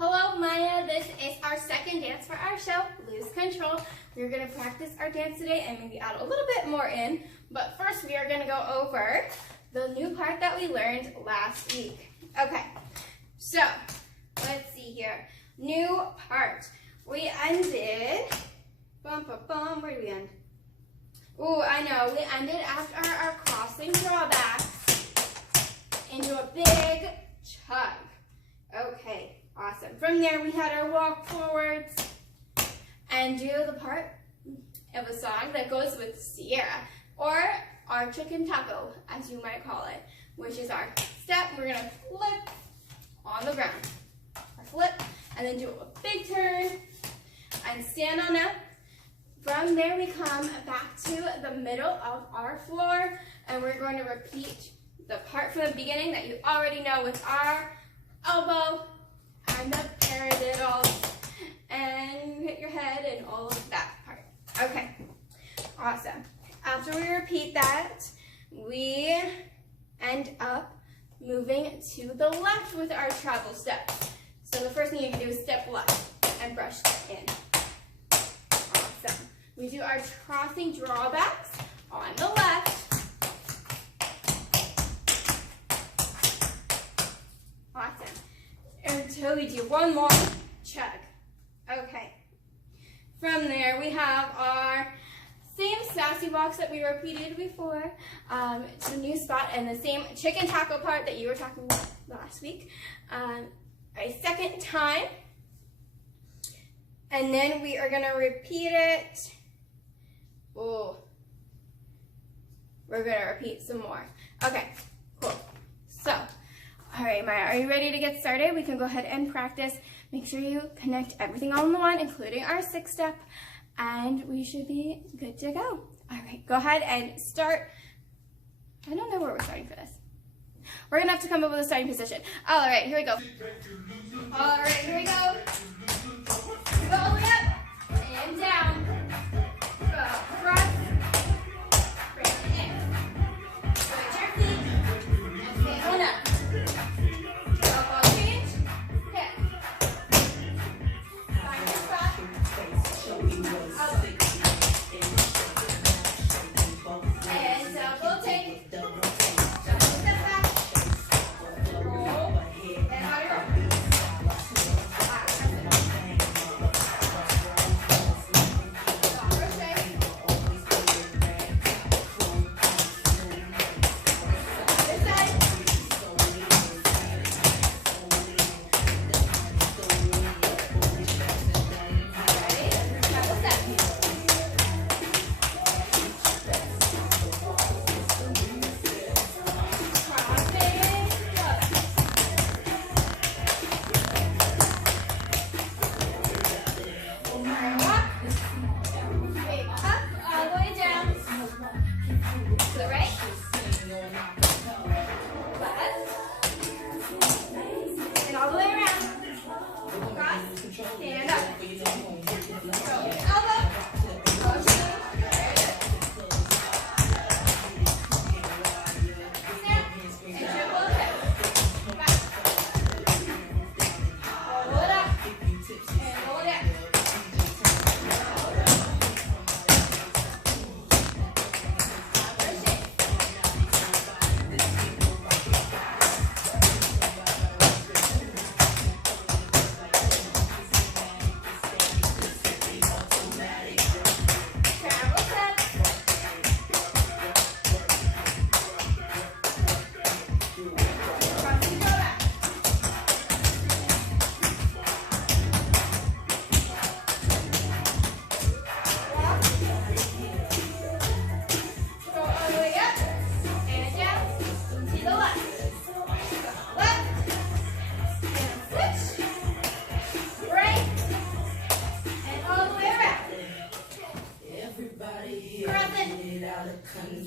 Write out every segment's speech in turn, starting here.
Hello, Maya. This is our second dance for our show, Lose Control. We're going to practice our dance today and maybe add a little bit more in. But first, we are going to go over the new part that we learned last week. Okay, so let's see here. New part. We ended, where did we end? Oh, I know, we ended after our crossing drawbacks into a big chug. Okay, awesome. From there, we had our walk forwards and do the part of a song that goes with Sierra, or our chicken taco, as you might call it, which is our step. We're gonna flip on the ground. Our flip, and then do a big turn and stand on up. From there, we come back to the middle of our floor, and we're going to repeat the part from the beginning that you already know with our elbow and the paradiddle and hit your head and all of that part. Okay, awesome. After we repeat that, we end up moving to the left with our travel step. So the first thing you can do is step left and brush in. Awesome. We do our crossing drawbacks on the left. Awesome. Until we do one more chug. Okay. From there, we have our same sassy walks that we repeated before to the new spot, and the same chicken taco part that you were talking about last week. A second time. And then we are going to repeat it. Oh, we're going to repeat some more. Okay, cool. So, all right, Maya, are you ready to get started? We can go ahead and practice. Make sure you connect everything all in one, including our 6-step, and we should be good to go. All right, go ahead and start. I don't know where we're starting for this. We're going to have to come up with a starting position. All right, here we go. All right, here we go. Go all the way up and down. Go across. Bring it in. Put your feet and stand on up. Elbow change. Hip. Find your spot. Elbow. And double take. Double step back. Roll. And body roll.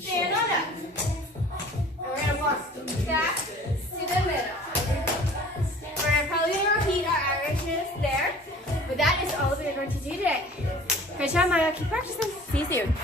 Stand on up. And we're going to walk back to the middle. We're probably going to repeat our Irishness there, but that is all that we're going to do today. Good job, Maya. Keep practicing. See you soon.